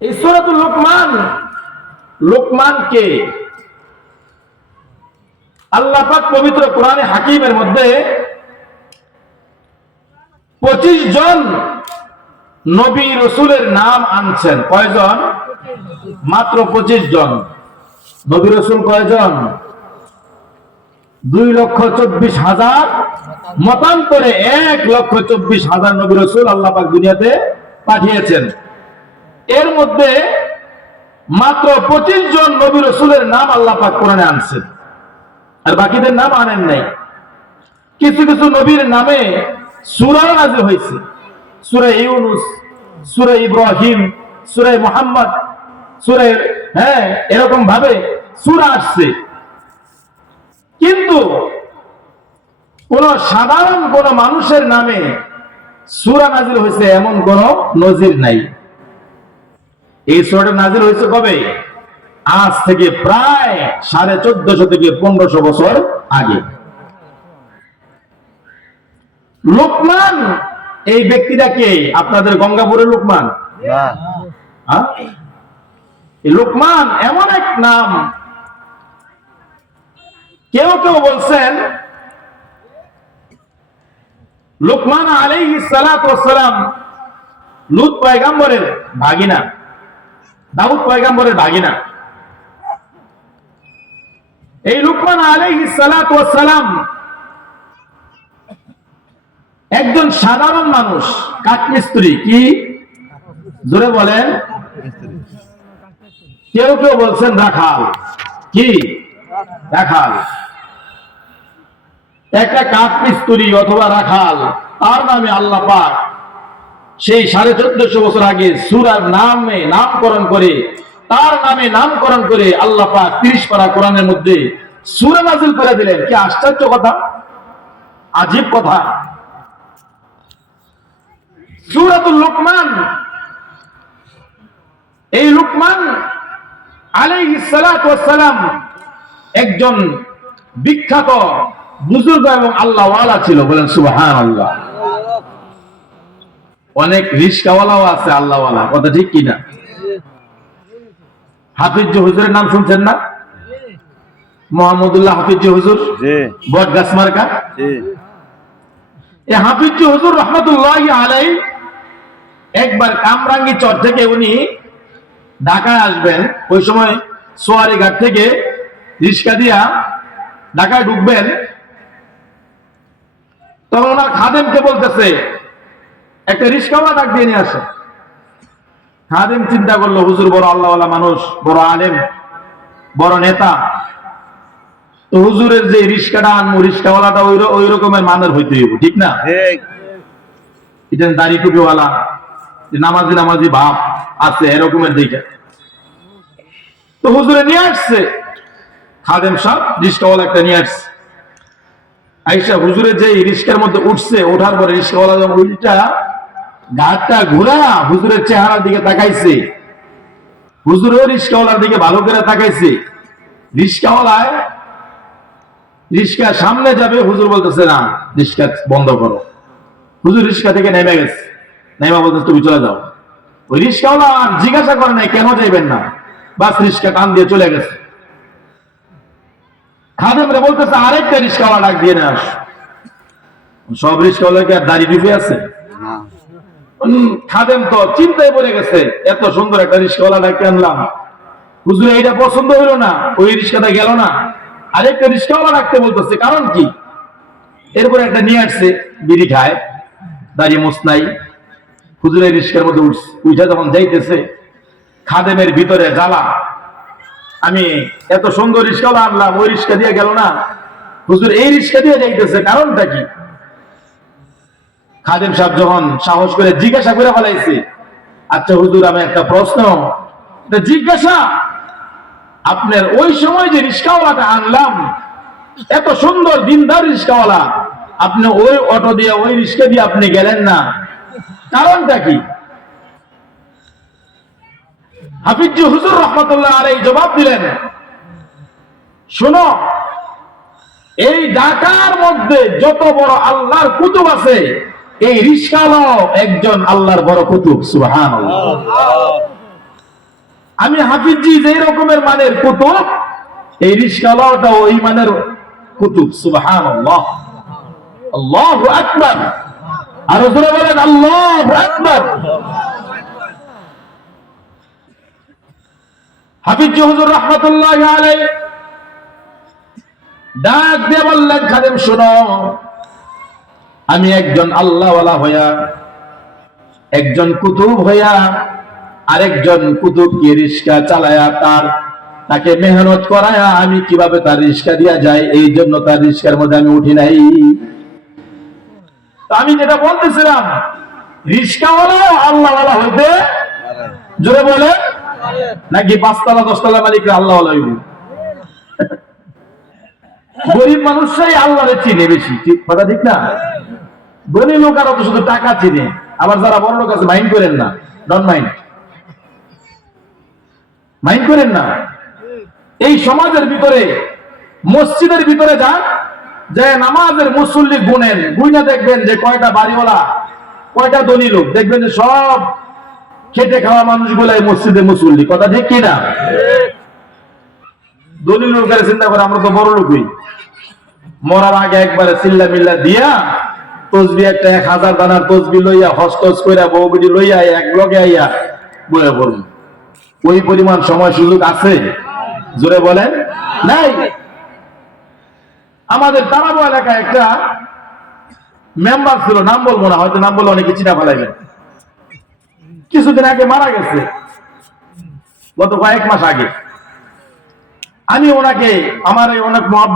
এই সূরাতুল লোকমান, লোকমানকে আল্লাহ পাক পবিত্র কোরআনে হাকিমের মধ্যে 25 জন নবী রাসূলের নাম আনছেন। কয়জন? মাত্র 25 জন। নবী রাসূল কয়জন? 2,24,000। মতান্তরে 1,24,000 নবী রাসূল আল্লাহ পাক দুনিয়াতে পাঠিয়েছেন। এর মধ্যে মাত্র 25 জন নবী রাসূলের নাম আল্লাহ পাক কোরআনে আনছেন, আর বাকিদের নাম আনেন নাই। কিছু কিছু নবীর নামে সূরা নাযিল হয়েছে, সূরা ইউনূস, সূরা ইব্রাহিম, সূরা মুহাম্মদ, সূরা এরকম ভাবে সূরা আসছে। কিন্তু কোন সাধারণ কোন মানুষের নামে সূরা নাযিল হয়েছে এমন কোন নজির নাই। এই সূরাটা নাযিল হয়েছে কবে? আজ থেকে প্রায় 1450 থেকে 1500 বছর আগে। লোকমান এই ব্যক্তিটা কে? আপনাদের গঙ্গাপুরের লোকমান? লোকমান এমন এক নাম, কেউ কেউ বলছেন লোকমান আলাইহিস সালাতু ওয়াস সালাম লূত পয়গম্বরের ভাগিনা, দাউদ পয়গম্বরের ভাগিনা। এই লোকমান আলাইহিস সালাতু ওয়াস সালাম একজন সাধারণ মানুষ, কাঠমিস্ত্রি। কি জোরে বলেন? কেউ কেউ বলছেন রাখাল। কি রাখাল? একটা কাঠমিস্ত্রি অথবা রাখাল, তার নামে আল্লাহ পাক সেই 1450 বছর আগে সূরার নামে নামকরণ করে, তার নামে নামকরণ করে আল্লাহ পাক 30 পারা কোরআনের মধ্যে সূরা নাযিল করে দিলেন। কি আশ্চর্য কথা, আজীব কথা। সূরাতুল লোকমান, এই লোকমান আলাইহিস সালাতু ওয়াস সালাম একজন বিখ্যাত বুজুর্গ এবং আল্লাহওয়ালা ছিল। বলেন সুবহানাল্লাহ। অনেক রিশকাওয়ালাও আছে আল্লাহওয়ালা, কথা ঠিক কিনা? হাফিজ হুজুরের নাম শুনছেন না? মোহাম্মদুল্লাহ হাফিজ হুজুর, বট গাছ মার্কা। এই হাফিজ হুজুর রহমাতুল্লাহি আলাইহি একবার কামরাঙ্গী চর থেকে উনি ঢাকায় আসবেন। ওই সময় সোয়ারি ঘাট থেকে রিক্সা দিয়া ঢাকায় ঢুকবেন। তখন ওনার খাদেমকে বলতেছে একটা রিক্সাওয়ালা ডাক দিয়ে নিয়ে আসে। খাদেম চিন্তা করলো হুজুর বড় আল্লাহওয়ালা মানুষ, বড় আলেম, বড় নেতা, তো হুজুরের যে রিক্সাটা আনবো, রিক্সাওয়ালাটা ওই রকমের মানের হইতে হইব, ঠিক না? এটা দাড়ি টুপিওয়ালা, নামাজি নামাজি ভাব আছে এরকমের দিকে। তো হুজুরে নিয়ে আসছে, খাদেম সাহেব রিক্সাওয়ালা একটা নিয়ে আসছে। আইসা হুজুরের যে রিক্সার মধ্যে উঠছে, ওঠার পরে রিক্সাওয়ালা যখন উল্টা ঘাটটা ঘুরা হুজুরের চেহারার দিকে তাকাইছে, হুজুরও রিক্সাওয়ালার দিকে ভালো করে তাকাইছে। রিক্সাওয়ালায় রিক্সা সামনে যাবে, হুজুর বলতেছে না, রিক্সা বন্ধ করো। হুজুর রিক্সা থেকে নেমে গেছে, নেমা বলতেছে তুমি চলে যাও। ওই রিক্সাওয়ালা আর জিজ্ঞাসা করে নাই কেন যাইবেন না, বাস রিক্সা টান দিয়ে চলে গেছে। খাদেমরে বলতেছে আরেকটা রিক্সাওয়ালা ডাক দিয়ে নিয়ে আস। সব রিক্সাওয়ালা কি আর দাড়ি ডুবে আছে? খাদেম তো চিন্তায় পড়ে গেছে, এত সুন্দর একটা রিক্সাওয়ালা ডাকে আনলাম, হুজুর এইটা পছন্দ হইল না, ওই রিক্সাটা গেল না, আরেকটা রিক্সাওয়ালা ডাকতে বলতেছে, কারণ কি? এরপরে একটা নিয়ে আসছে, বিড়ি খায়, দাড়ি মোছ নাই। হুজুরের রিক্সার মধ্যে উঠা যখন যাইতেছে, খাদেমের ভিতরে জ্বালা, আমি এত সুন্দর রিক্সাওয়ালা আনলাম, ওই রিক্সা দিয়ে গেল না, হুজুর এই রিক্সা দিয়ে যাইতেছে, কারণটা কি? খাদেম সাহেব যখন সাহস করে জিজ্ঞাসা করে ফেলাইছে, আচ্ছা হুজুর আমি একটা প্রশ্ন জিজ্ঞাসা, আপনার ওই সময় যে রিক্সাওয়ালাটা আনলাম, এত সুন্দর দিনদার রিক্সাওয়ালা, আপনি ওই অটো দিয়ে ওই রিক্সা দিয়ে আপনি গেলেন না, কারণটা কি? হাফিজ হুজুর রহমাতুল্লাহ আলাইহি জবাব দিলেন, শোনো, এই ঢাকার মধ্যে যত বড় আল্লাহর কুতুব আছে, এই রিক্সাওয়ালাও একজন আল্লাহর বড় কুতুব। সুবহানাল্লাহ। আমি হাফিজি যেই রকমের মানের কুতুব, এই রিস্কাওয়ালাটাও ওই মানের কুতুব। সুবহানাল্লাহ, আল্লাহু আকবার। আর জোরে বলেন আল্লাহু আকবার। হাফিজি হুজুর রাহমাতুল্লাহি আলাইহি ডাক দিয়ে বললেন, খাদেম শোনো, আমি একজন আল্লাহওয়ালা হইয়া, একজন কুতুব হইয়া আরেকজন কুতুবকে রিস্কা চালায়া তাকে মেহনত করায়া আমি কিভাবে তার রিস্কা দিয়া যায়, এই জন্য তার রিস্কার মধ্যে আমি উঠি নাই। আমি যেটা বলতেছিলাম, রিস্কাওয়ালা আল্লাহওয়ালা হইতে, জোরে বলে, নাকি 5 তলা 10 তলা মালিকরা আল্লাহওয়ালা হইব? গরিব মানুষরাই আল্লাহরে চিনে বেশি, ঠিক কথা ঠিক না? ধনী লোক আর অত শুধু টাকা চিনে, আবার যারা বড় লোক আছে মাইন্ড করেন না, ডন মাইন্ড করেন না। এই সমাজের ভিতরে, মসজিদের ভিতরে যান, যে নামাজের মুসল্লি গুনেন, গুইনা দেখবেন যে কয়টা বাড়িওয়ালা, কয়টা ধনী লোক, দেখবেন যে সব খেটে খাওয়া মানুষগুলো এই মসজিদে মুসল্লি। কথা ঠিক কিনা? ধনী লোকের চিন্তা করে আমরা তো বড় লোকই, মরার আগে একবারে চিল্লা মিল্লা দিয়া তসবি একটা 1000 দানার তসবি লইয়া হস্তস কইরা বউ বিটি লইয়া এক লগে আইয়া বয়ে পড়ুন। ওই পরিমাণ সময় সুযোগ আছে? জোরে বলেন নাই। আমাদের তারাবো এলাকায় একটা মেম্বার ছিল, নাম বলবো না, হয়তো নাম বলে অনেকে চিনা ফেলাইবেন, কিছুদিন আগে মারা গেছে, গত কয়েক মাস আগে। আমি ওনাকে, আমার অনেক মহব্বত